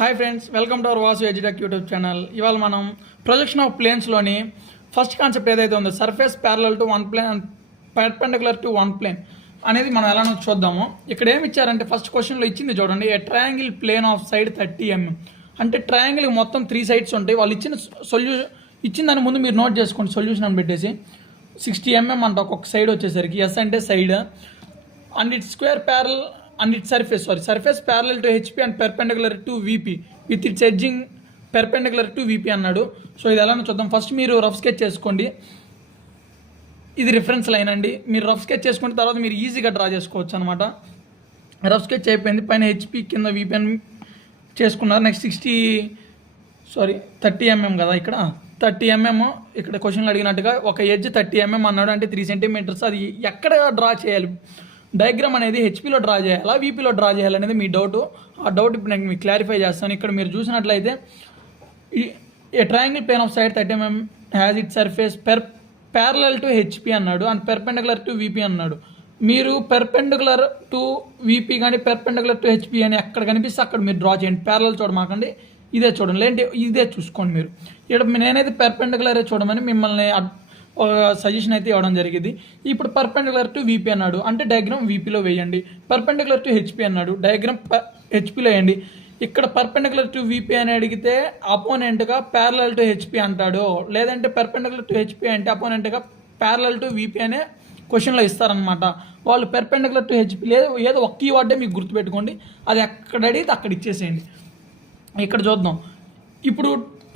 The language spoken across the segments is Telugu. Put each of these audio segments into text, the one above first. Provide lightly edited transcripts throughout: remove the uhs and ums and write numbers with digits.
Hi friends, welcome to our Vasu edutech YouTube channel. ఇవాళ మనం ప్రొజెక్షన్ ఆఫ్ ప్లేన్స్లోని ఫస్ట్ కాన్సెప్ట్ ఏదైతే ఉందో surface parallel to one plane and perpendicular to one plane అనేది మనం ఎలానో చూద్దాము. ఇక్కడ ఏమి ఇచ్చారంటే ఫస్ట్ క్వశ్చన్లో ఇచ్చింది చూడండి, a triangle plane of side 30 mm. అంటే ట్రయాంగిల్ మొత్తం 3 sides ఉంటాయి. వాళ్ళు ఇచ్చిన దాని ముందు మీరు నోట్ చేసుకోండి సొల్యూషన్ అని పెట్టేసి 60 mm అంట ఒక్కొక్క సైడ్ వచ్చేసరికి. ఎస్ అంటే side and it's square parallel and its surface parallel to HP and perpendicular to VP with its edging perpendicular to VP అన్నాడు. సో ఇది ఎలానో చూద్దాం. ఫస్ట్ మీరు రఫ్ స్కెచ్ చేసుకోండి. ఇది రిఫరెన్స్ లైన్ అండి. మీరు రఫ్ స్కెచ్ చేసుకున్న తర్వాత మీరు ఈజీగా డ్రా చేసుకోవచ్చు అనమాట. రఫ్ స్కెచ్ అయిపోయింది. పైన HP కింద VP అని చేసుకున్నారు. నెక్స్ట్ 30 mm కదా, ఇక్కడ 30 mm. ఇక్కడ క్వశ్చన్లు అడిగినట్టుగా ఒక ఎడ్జ్ 30 mm అన్నాడు, అంటే 3 cm. అది ఎక్కడ డ్రా చేయాలి డయాగ్రామ్ అనేది, హెచ్పీలో డ్రా చేయాలా వీపీలో డ్రా చేయాలనేది మీ డౌట్. ఆ డౌట్ ఇప్పుడు నేను మీకు క్లారిఫై చేస్తాను. ఇక్కడ మీరు చూసినట్లయితే a triangle plane of side 30 mm has it surface parallel to HP అన్నాడు అండ్ పెర్పెండిక్యులర్ టు వీపీ అన్నాడు. మీరు పెర్పెండిక్యులర్ టు వీపీ కానీ పెర్పెండిక్యులర్ టు హెచ్పీ అని ఎక్కడ కనిపిస్తే అక్కడ మీరు డ్రా చేయండి. ప్యారలల్ చూడమాకండి, ఇదే చూడండి, లేదంటే ఇదే చూసుకోండి. మీరు ఇక్కడ నేనైతే పెర్పెండిక్యులరే చూడమని మిమ్మల్ని సజెషన్ అయితే ఇవ్వడం జరిగింది. ఇప్పుడు పర్పెండిక్యులర్ టు వీపీ అన్నాడు, అంటే డయాగ్రామ్ వీపీలో వేయండి. పర్పెండిక్యులర్ టు హెచ్పీ అన్నాడు, డయాగ్రామ్ హెచ్పీలో వేయండి. ఇక్కడ పర్పెండిక్యులర్ టు వీపీ అని అడిగితే అపోనెంట్గా ప్యారలల్ టు హెచ్పీ అంటాడు, లేదంటే పర్పెండిక్యులర్ టు హెచ్పీ అంటే అపోనెంట్గా ప్యారలల్ టు వీపీ అనే క్వశ్చన్లో ఇస్తారనమాట. వాళ్ళు పర్పెండిక్యులర్ టు హెచ్పీ లేదు, ఏదో ఒక్క కీవర్డే మీకు గుర్తుపెట్టుకోండి. అది ఎక్కడ అడిగితే అక్కడ ఇచ్చేసేయండి. ఇక్కడ చూద్దాం. ఇప్పుడు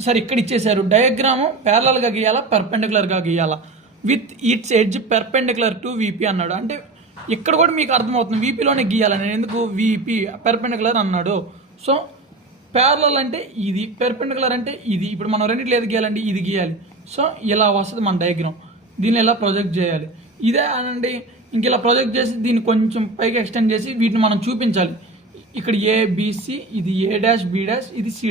సరే ఇక్కడ ఇచ్చేసారు, డయాగ్రాము ప్యారలల్గా గీయాలా పర్పెండిక్యులర్గా గీయాలా, with its edge perpendicular to VP అన్నాడు. అంటే ఇక్కడ కూడా మీకు అర్థమవుతుంది వీపీలోనే గీయాలని. ఎందుకు వీపీ పర్పెండిక్యులర్ అన్నాడు. సో ప్యారలల్ అంటే ఇది, పర్పెండిక్యులర్ అంటే ఇది. ఇప్పుడు మనం రెండింటిలో ఏది గీయాలండి, ఇది గీయాలి. సో ఇలా వస్తుంది మన డయాగ్రామ్. దీన్ని ఇలా ప్రొజెక్ట్ చేయాలి. ఇదే అనండి, ఇంక ఇలా ప్రొజెక్ట్ చేసి దీన్ని కొంచెం పైకి ఎక్స్టెండ్ చేసి వీటిని మనం చూపించాలి. ఇక్కడ ఏబిసి, ఇది A' B', ఇది C'.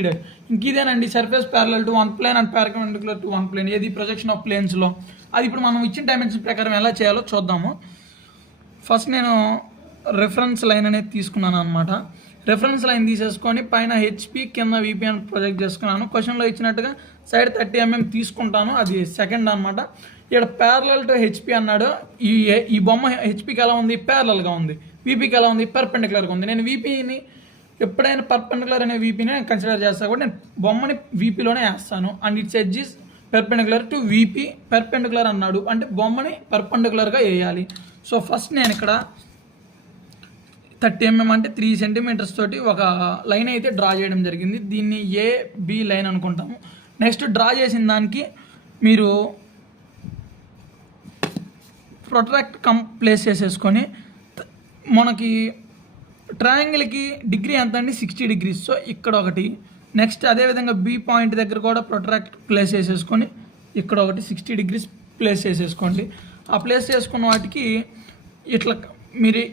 ఇంక ఇదేనండి surface parallel to one plane and perpendicular to one plane. ఏది ప్రొజెక్షన్ ఆఫ్ ప్లేన్స్లో. అది ఇప్పుడు మనం ఇచ్చిన డైమెన్షన్ ప్రకారం ఎలా చేయాలో చూద్దాము. ఫస్ట్ నేను రెఫరెన్స్ లైన్ అనేది తీసుకున్నాను అనమాట. రెఫరెన్స్ లైన్ తీసేసుకొని పైన హెచ్పి కింద వీపీ అని ప్రొజెక్ట్ చేసుకున్నాను. క్వశ్చన్లో ఇచ్చినట్టుగా సైడ్ 30 mm తీసుకుంటాను, అది సెకండ్ అనమాట. ఇక్కడ ప్యారలల్ టు హెచ్పి అన్నాడు. ఈ బొమ్మ హెచ్పికి ఎలా ఉంది, ప్యారలల్గా ఉంది. వీపీకి ఎలా ఉంది, పర్పెండిక్యులర్గా ఉంది. నేను వీపీని ఎప్పుడైనా పర్పెండిక్యులర్ అనే వీపీని కన్సిడర్ చేస్తాను కూడా నేను బొమ్మని వీపీలోనే వేస్తాను. And it's edges perpendicular to VP, perpendicular అన్నాడు అంటే బొమ్మని పర్పెండిక్యులర్గా వేయాలి. సో ఫస్ట్ నేను ఇక్కడ 30 mm అంటే 3 cm తోటి ఒక లైన్ అయితే డ్రా చేయడం జరిగింది. దీన్ని AB లైన్ అనుకుంటాము. నెక్స్ట్ డ్రా చేసిన దానికి మీరు ప్రొట్రాక్ట్ ప్లేస్ చేసేసుకొని మనకి ట్రయాంగిల్కి డిగ్రీ ఎంత అండి, 60 degrees. సో ఇక్కడ ఒకటి. నెక్స్ట్ అదేవిధంగా B పాయింట్ దగ్గర కూడా ప్రొట్రాక్ట్ ప్లేస్ చేసేసుకొని ఇక్కడ ఒకటి 60 degrees ప్లేస్ చేసేసుకోండి. ఆ ప్లేస్ చేసుకున్న వాటికి ఇట్లా మీరు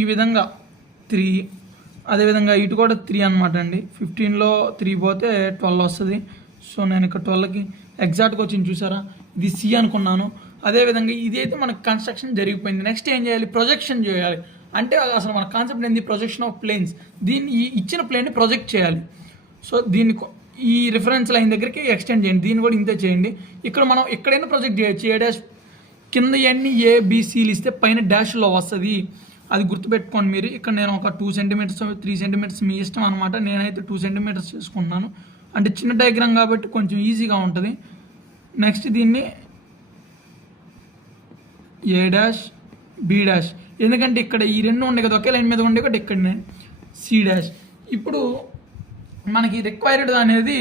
ఈ విధంగా 3, అదేవిధంగా ఇటు కూడా 3 అనమాట అండి. 15లో 3 పోతే 12 వస్తుంది. సో నేను ఇక్కడ 12కి ఎగ్జాక్ట్గా వచ్చింది చూసారా, ఇది C అనుకున్నాను. అదేవిధంగా ఇది అయితే మనకు కన్స్ట్రక్షన్ జరిగిపోయింది. నెక్స్ట్ ఏం చేయాలి, ప్రొజెక్షన్ చేయాలి. అంటే అసలు మన కాన్సెప్ట్ ఏంది, ప్రొజెక్షన్ ఆఫ్ ప్లేన్స్. దీన్ని ఈ ఇచ్చిన ప్లేన్ని ప్రొజెక్ట్ చేయాలి. సో దీన్ని ఈ రిఫరెన్స్ లైన్ దగ్గరికి ఎక్స్టెండ్ చేయండి. దీన్ని కూడా ఇంతే చేయండి. ఇక్కడ మనం ఎక్కడైనా ప్రొజెక్ట్ చేయొచ్చు. A' కింద అన్ని ABCలు ఇస్తే పైన డాష్లో వస్తుంది, అది గుర్తుపెట్టుకోండి మీరు. ఇక్కడ నేను ఒక 2 cm 3 cm మీ ఇష్టం అనమాట. నేనైతే 2 cm చేసుకుంటున్నాను, అంటే చిన్న డయాగ్రామ్ కాబట్టి కొంచెం ఈజీగా ఉంటుంది. నెక్స్ట్ దీన్ని A' B', ఎందుకంటే ఇక్కడ ఈ రెండు ఉండే కదా, ఒకే లైన్ మీద ఉండే ఒకటి ఇక్కడనే C'. ఇప్పుడు మనకి రిక్వైర్డ్ అనేది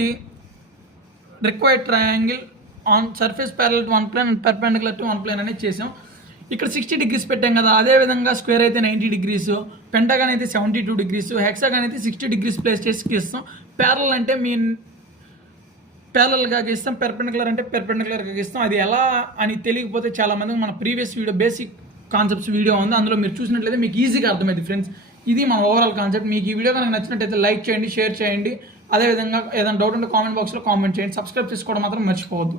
required triangle on surface parallel to one plane and perpendicular to one plane అనేది చేసాం. ఇక్కడ 60 degrees పెట్టాం కదా. అదేవిధంగా స్క్వేర్ అయితే 90 degrees, పెంటగాన్ అయితే 72 degrees, హెక్సాగాన్ అయితే 60 degrees ప్లేస్ చేసి గీస్తాం. ప్యారలల్ అంటే ప్యారలల్గా గీస్తాం, పెర్పెండిక్యులర్ అంటే పెర్పెండిక్యులర్గా గీస్తాం. అది ఎలా అని తెలియకపోతే చాలామంది మన previous video basic concepts video ఉంది, అందులో మీరు చూసినట్లయితే మీకు ఈజీగా అర్థమైంది ఫ్రెండ్స్. ఇది మన ఓవరాల్ కాన్సెప్ట్. మీకు ఈ వీడియో కనుక నచ్చినట్టయితే లైక్ చేయండి, షేర్ చేయండి. అదేవిధంగా ఏదైనా డౌట్ ఉంటే కామెంట్ బాక్స్లో కామెంట్ చేయండి. సబ్స్క్రైబ్ చేసుకోవడం మాత్రం మర్చిపోవద్దు.